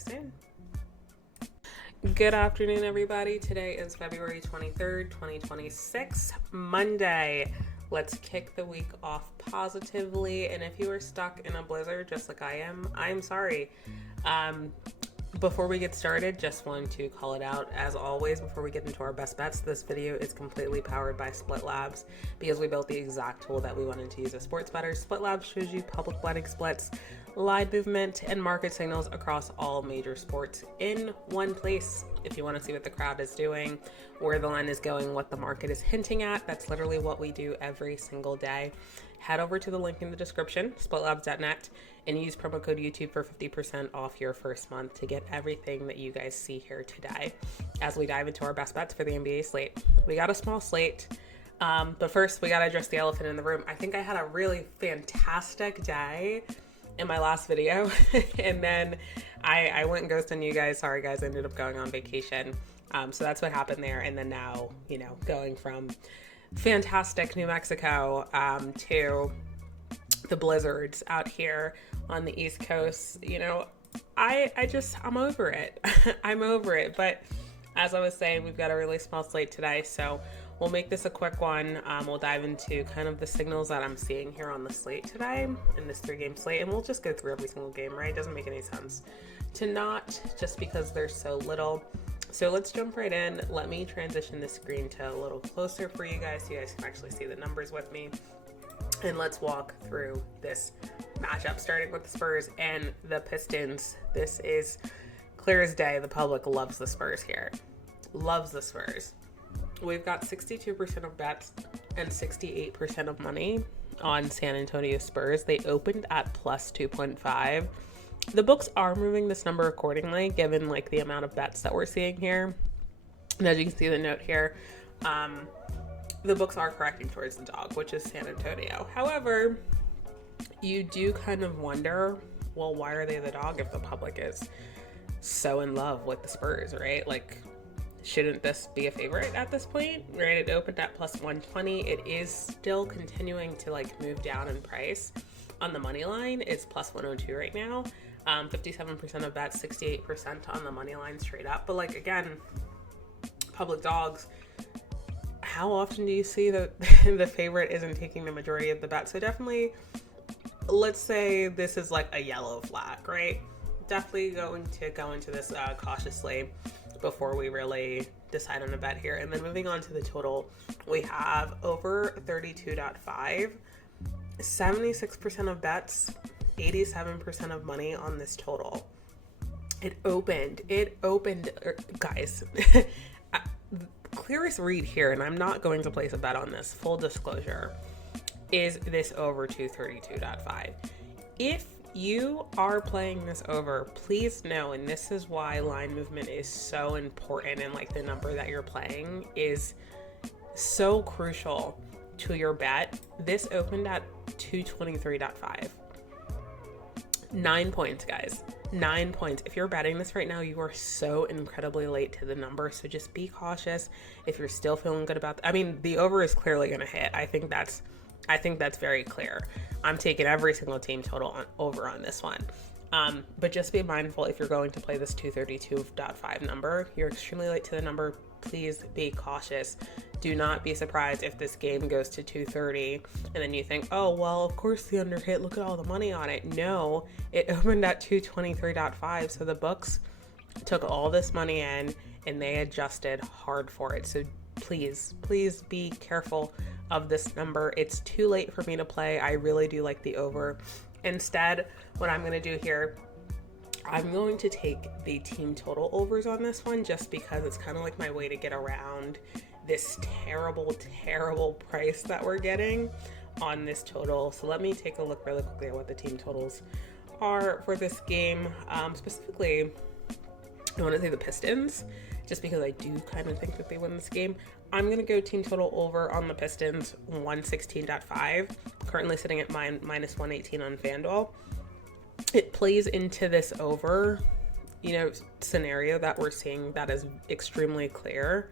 So good afternoon, everybody. Today is February 23rd, 2026, Monday. Let's kick the week off positively. And if you are stuck in a blizzard just like I am, I'm sorry. Before we get started, just want to call it out, as always, before we get into our best bets, this video is completely powered by Split Labs because we built the exact tool that we wanted to use as sports bettors. Split Labs shows you public betting splits, line movement, and market signals across all major sports in one place. If you want to see what the crowd is doing, where the line is going, what the market is hinting at, that's literally what we do every single day. Head over to the link in the description, splitlabs.net, and use promo code YouTube for 50% off your first month to get everything that you guys see here today. As we dive into our best bets for the NBA slate, we got a small slate, but first we got to address the elephant in the room. I think I had a really fantastic day in my last video, and then I went and ghosted on you guys. Sorry guys, I ended up going on vacation. So that's what happened there. And then now, going from fantastic New Mexico to the blizzards out here on the East Coast, I'm over it. I'm over it. But as I was saying, we've got a really small slate today, so we'll make this a quick one. We'll dive into kind of the signals that I'm seeing here on the slate today in this 3-game slate, and we'll just go through every single game, right? It doesn't make any sense to not, just because there's so little. So let's jump right in. Let me transition the screen to a little closer for you guys so you guys can actually see the numbers with me. And let's walk through this matchup, starting with the Spurs and the Pistons. This is clear as day. The public loves the Spurs here. Loves the Spurs. We've got 62% of bets and 68% of money on San Antonio Spurs. They opened at plus 2.5. The books are moving this number accordingly, given the amount of bets that we're seeing here. And as you can see the note here, the books are correcting towards the dog, which is San Antonio. However, you do kind of wonder, well, why are they the dog if the public is so in love with the Spurs, right? Shouldn't this be a favorite at this point, right? It opened at plus 120. It is still continuing to move down in price. On the money line, it's plus 102 right now. 57% of bets, 68% on the money line straight up. But again, public dogs, how often do you see that the favorite isn't taking the majority of the bets? So definitely, let's say this is a yellow flag, right? Definitely going to go into this cautiously before we really decide on a bet here. And then moving on to the total, we have over 32.5, 76% of bets, 87% of money on this total. It opened, guys, clearest read here, and I'm not going to place a bet on this, full disclosure, is this over 232.5. If you are playing this over, please know, and this is why line movement is so important, and the number that you're playing is so crucial to your bet. This opened at 223.5. 9 points, guys. 9 points. If you're betting this right now, you are so incredibly late to the number. So just be cautious. If you're still feeling good about the over is clearly going to hit. I think that's very clear. I'm taking every single team total over on this one. But just be mindful, if you're going to play this 232.5 number, you're extremely late to the number. Please be cautious. Do not be surprised if this game goes to 230 and then you think, oh, well, of course the under hit. Look at all the money on it. No, it opened at 223.5. So the books took all this money in and they adjusted hard for it. So please be careful of this number. It's too late for me to play. I really do like the over. Instead, what I'm going to do here, I'm going to take the team total overs on this one, just because it's kind of my way to get around this terrible price that we're getting on this total. So let me take a look really quickly at what the team totals are for this game. Specifically, I want to say the Pistons, just because I do kind of think that they win this game. I'm going to go team total over on the Pistons, 116.5, currently sitting at minus 118 on FanDuel. It plays into this over, scenario that we're seeing that is extremely clear.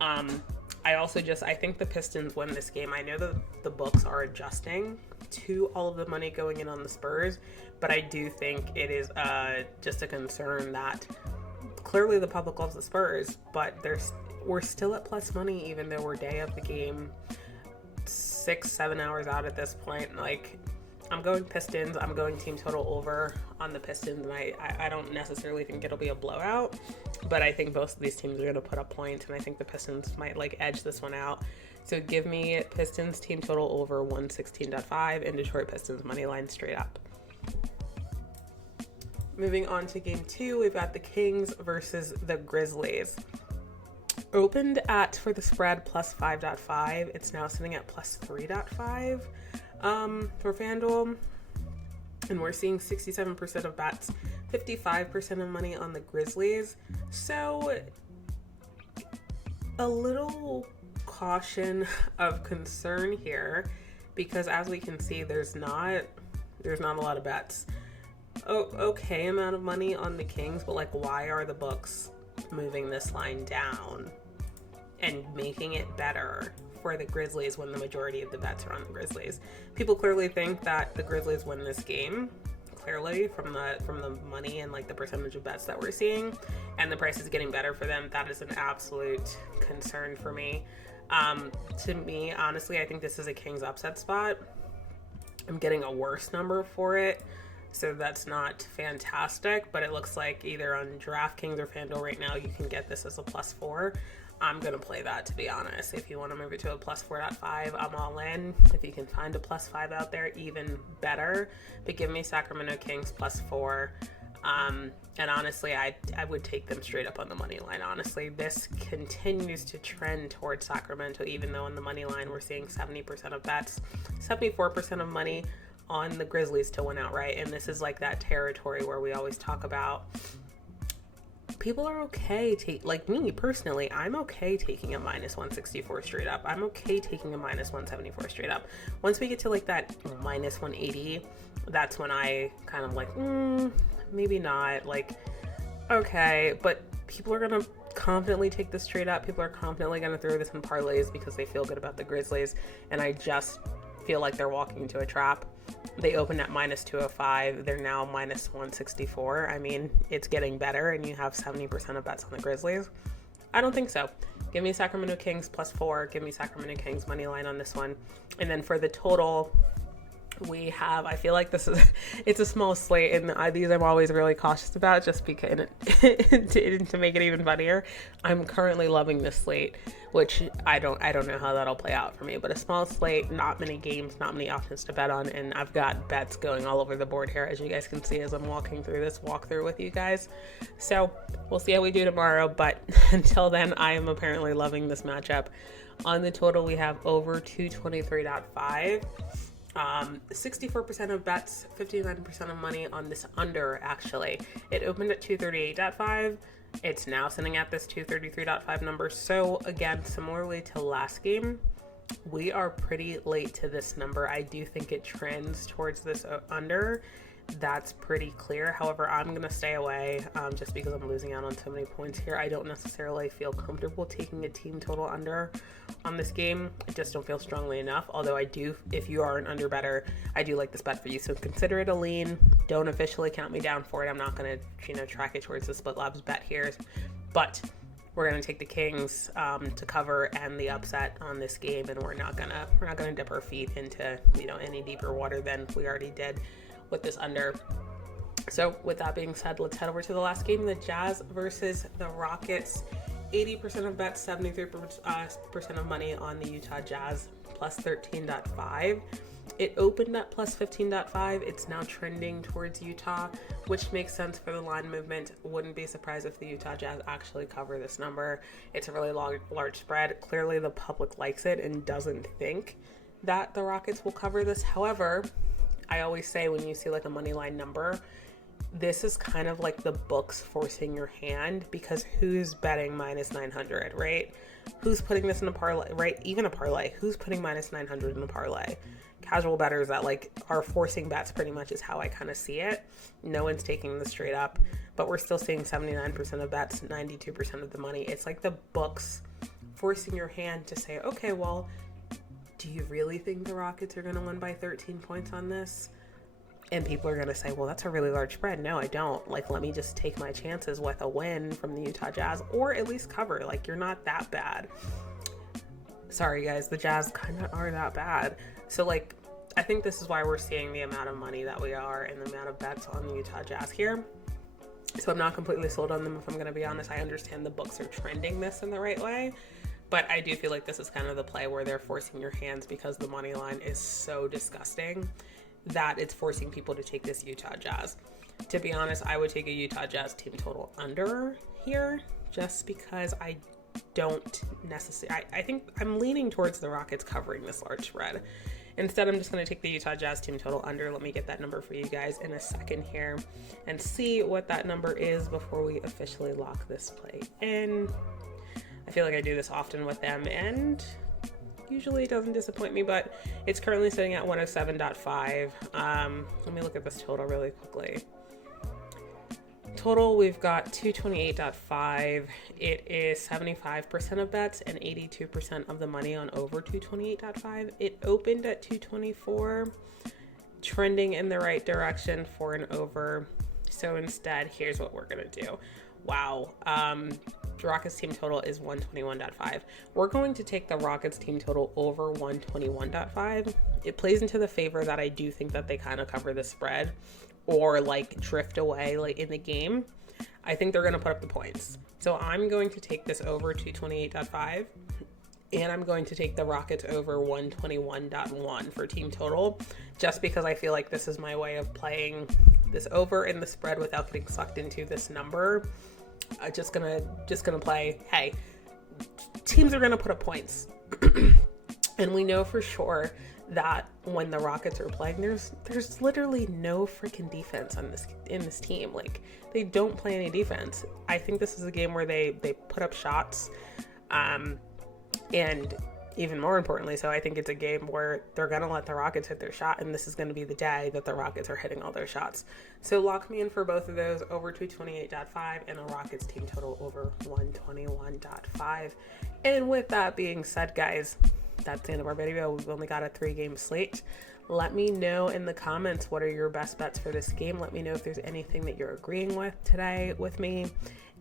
I think the Pistons win this game. I know that the books are adjusting to all of the money going in on the Spurs, but I do think it is just a concern that clearly the public loves the Spurs, but we're still at plus money even though we're day of the game, 6-7 hours out at this point. Like, I'm going Pistons. I'm going team total over on the Pistons, and I don't necessarily think it'll be a blowout, but I think both of these teams are going to put up points, and I think the Pistons might like edge this one out. So give me Pistons team total over 116.5 and Detroit Pistons money line straight up. Moving on to game 2, we've got the Kings versus the Grizzlies. Opened at, for the spread, plus 5.5. It's now sitting at plus 3.5 for FanDuel. And we're seeing 67% of bets, 55% of money on the Grizzlies. So a little caution of concern here, because as we can see, there's not a lot of bets. Okay amount of money on the Kings, but like, why are the books moving this line down and making it better for the Grizzlies when the majority of the bets are on the Grizzlies? People clearly think that the Grizzlies win this game, clearly from the money and like the percentage of bets that we're seeing, and the price is getting better for them. That is an absolute concern for me. To me, honestly, I think this is a Kings upset spot. I'm getting a worse number for it, so that's not fantastic, but it looks like either on DraftKings or FanDuel right now you can get this as a plus 4. I'm going to play that, to be honest. If you want to move it to a plus 4.5, I'm all in. If you can find a plus 5 out there, even better. But give me Sacramento Kings plus 4. And honestly, I would take them straight up on the money line. Honestly, this continues to trend towards Sacramento, even though on the money line we're seeing 70% of bets, 74% of money on the Grizzlies to win outright. And this is like that territory where we always talk about people are okay like me personally, I'm okay taking a minus 164 straight up. I'm okay taking a minus 174 straight up. Once we get to like that minus 180, that's when I kind of like, maybe not. Like, okay, but people are gonna confidently take this straight up. People are confidently gonna throw this in parlays because they feel good about the Grizzlies, and I just feel like they're walking into a trap. They opened at minus 205. They're now minus 164. I mean, it's getting better, and you have 70% of bets on the Grizzlies. I don't think so. Give me Sacramento Kings plus 4. Give me Sacramento Kings money line on this one. And then for the total, we have, I feel like this is, it's a small slate, and these I'm always really cautious about just because to make it even funnier. I'm currently loving this slate, which I don't know how that'll play out for me, but a small slate, not many games, not many options to bet on, and I've got bets going all over the board here, as you guys can see as I'm walking through this walkthrough with you guys. So we'll see how we do tomorrow, but until then, I am apparently loving this matchup. On the total, we have over 223.5. 64% of bets, 59% of money on this under, actually. It opened at 238.5. It's now sitting at this 233.5 number. So again, similarly to last game, we are pretty late to this number. I do think it trends towards this under. That's pretty clear. However, I'm going to stay away just because I'm losing out on so many points here. I don't necessarily feel comfortable taking a team total under on this game. I just don't feel strongly enough. Although I do, if you are an under better, I do like this bet for you. So consider it a lean. Don't officially count me down for it. I'm not going to, track it towards the Split Labs bet here. But we're going to take the Kings to cover and the upset on this game, and we're not gonna dip our feet into any deeper water than we already did with this under. So with that being said, let's head over to the last game, the Jazz versus the Rockets. 80% of bets, 73% of money on the Utah Jazz, plus 13.5. It opened at plus 15.5. It's now trending towards Utah, which makes sense for the line movement. Wouldn't be surprised if the Utah Jazz actually cover this number. It's a really large spread. Clearly the public likes it and doesn't think that the Rockets will cover this. However, I always say when you see like a money line number, this is kind of like the books forcing your hand, because who's betting minus 900, right? Who's putting this in a parlay, right? Even a parlay. Who's putting minus 900 in a parlay? Casual bettors that like are forcing bets pretty much is how I kind of see it. No one's taking this straight up, but we're still seeing 79% of bets, 92% of the money. It's like the books forcing your hand to say, okay, well, do you really think the Rockets are going to win by 13 points on this? And people are going to say, well, that's a really large spread. No, I don't. Like, let me just take my chances with a win from the Utah Jazz, or at least cover. Like, you're not that bad. Sorry, guys, the Jazz kind of are that bad. So, like, I think this is why we're seeing the amount of money that we are and the amount of bets on the Utah Jazz here. So I'm not completely sold on them, if I'm going to be honest. I understand the books are trending this in the right way, but I do feel like this is kind of the play where they're forcing your hands because the money line is so disgusting that it's forcing people to take this Utah Jazz. To be honest, I would take a Utah Jazz team total under here just because I don't necessarily, I think I'm leaning towards the Rockets covering this large spread. Instead, I'm just going to take the Utah Jazz team total under. Let me get that number for you guys in a second here and see what that number is before we officially lock this play in. I feel like I do this often with them, and usually it doesn't disappoint me, but it's currently sitting at 107.5. Let me look at this total really quickly. Total, we've got 228.5. It is 75% of bets and 82% of the money on over 228.5. It opened at 224, trending in the right direction for an over. So instead, here's what we're going to do. Wow. The Rockets team total is 121.5. We're going to take the Rockets team total over 121.5. It plays into the favor that I do think that they kind of cover the spread or like drift away like in the game. I think they're going to put up the points. So I'm going to take this over 228.5, and I'm going to take the Rockets over 121.1 for team total, just because I feel like this is my way of playing this over in the spread without getting sucked into this number. Just gonna play, hey, teams are gonna put up points. And we know for sure that when the Rockets are playing, there's literally no freaking defense in this team. Like, they don't play any defense. I think this is a game where they put up shots, and even more importantly, so I think it's a game where they're gonna let the Rockets hit their shot, and this is gonna be the day that the Rockets are hitting all their shots. So lock me in for both of those, over 228.5 and a Rockets team total over 121.5. And with that being said, guys, that's the end of our video. We've only got a 3-game slate. Let me know in the comments what are your best bets for this game. Let me know if there's anything that you're agreeing with today with me,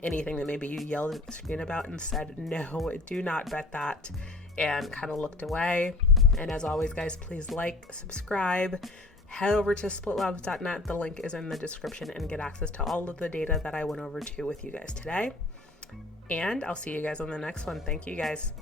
anything that maybe you yelled at the screen about and said, no, do not bet that, and kind of looked away. And as always, guys, please like, subscribe, head over to splitlabs.net. The link is in the description, and get access to all of the data that I went over to with you guys today. And I'll see you guys on the next one. Thank you, guys.